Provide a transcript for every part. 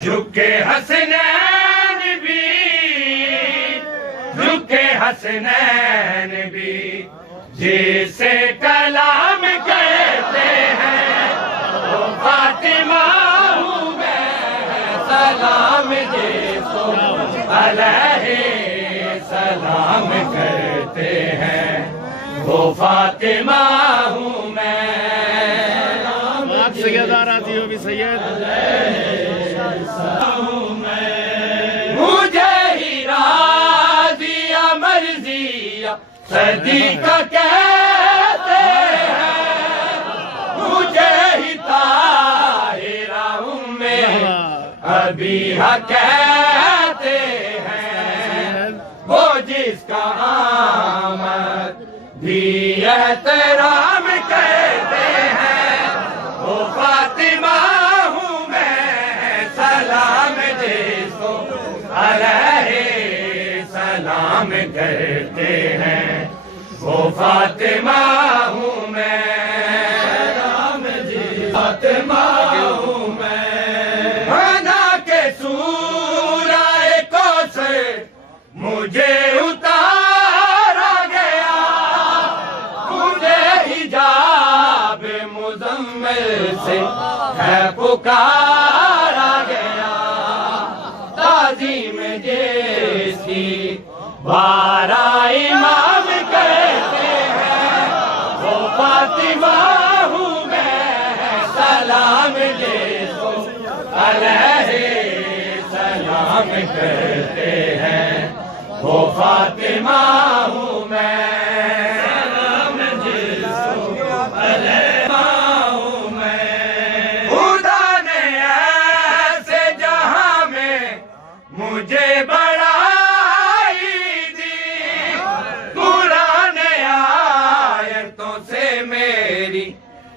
جھکے حسنین بھی، جھکے حسنین بھی جسے کلام کہتے ہیں، وہ فاطمہ ہوں میں، سلام جس کو علیہ سلام کرتے ہیں، وہ فاطمہ ہوں میں۔ سید آ رہا تھی وہ بھی سید مجھے ہی راضیہ مرضیہ صدیقہ کہتے ہیں، مجھے ہی طاہرہ ام ابیہ کہتے ہیں، وہ جس کا آمد بھی احترام کہتے ہیں، وہ فاطمہ ہوں میں، سلام جس کو علیہ سلام کرتے ہیں، وہ فاطمہ ہوں میں، سلام جس فاطمہ ہوں میں۔ بنا کے سورہ کوثر مجھے اتارا گیا، مجھے حجاب مزمل سے ہے پکارا گیا، تعظیم جس کی 12 امام کہتے ہیں، وہ فاطمہ ہوں میں، سلام جس کو علیہ سلام کرتے ہیں، وہ فاطمہ ہوں میں، سلام جس کو علیہ ہوں میں۔ خدا نے ایسے جہاں میں مجھے بڑائی دی، قرآن آیتوں سے میری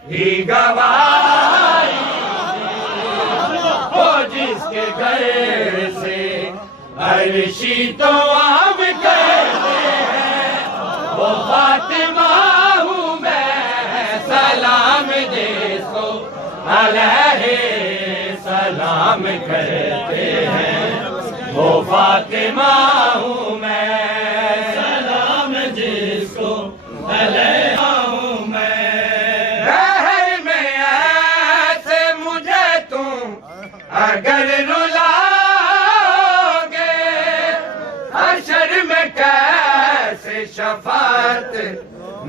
ہی گواہی دی، وہ جس کے گھر سے عرشی تو عام کہتے ہیں، وہ فاطمہ ہوں میں، سلام جس کو علیہ سلام کرتے ہیں، وہ فاطمہ ہوں میں، سلام جس کو علیہ ہوں میں۔ بہر میں ایسے مجھے تم اگر رلاؤگے، حشر میں کیسے شفاعت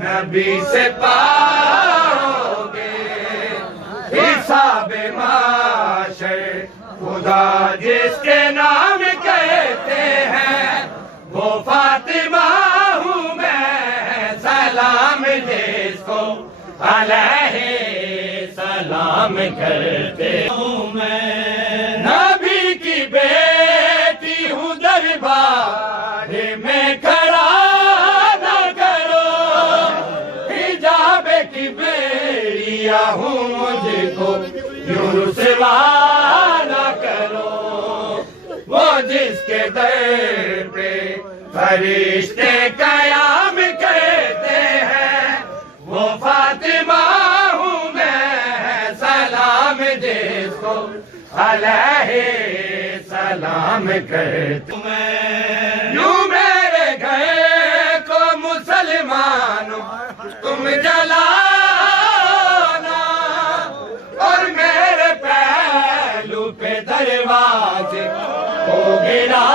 نبی سے پاؤگے، حساب معاشر خدا جس کے نام کہتے ہیں، وہ فاطمہ ہوں میں، سلام جس کو علیہ سلام کرتے ہوں میں۔ نبی کی بیٹی ہوں، دربار میں کھڑا نہ کرو، حجاب کی بیڑیا ہوں، مجھ کو یوں رسوا نہ کرو، وہ جس کے در پہ فرشتے قیام کرتے ہیں، وہ فاطمہ ہوں میں، سلام جس کو علیہ سلام کرتے ہیں۔ یوں میرے گھر کو مسلمانوں تم جلانا، اور میرے پہلو پہ دروازے کو گرانا،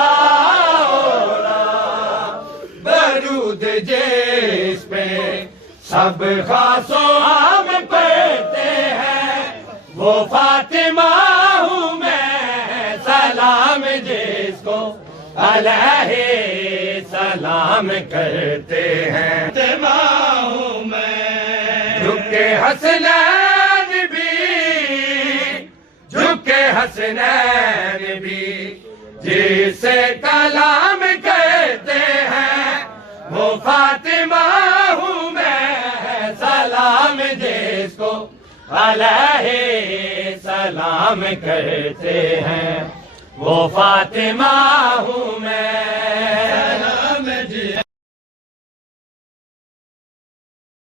درود جس پہ سب خاص و عام پڑھتے ہیں، وہ فاطمہ ہوں میں، سلام جس کو علیہ سلام کرتے ہیں، فاطمہ ہوں میں۔ جھکے حسنین بھی، جھکے حسنین بھی جسے کلام کہتے ہیں، وہ فاطمہ ہوں میں، سلام جس کو علیہ سلام کرتے ہیں، وہ فاطمہ ہوں میں۔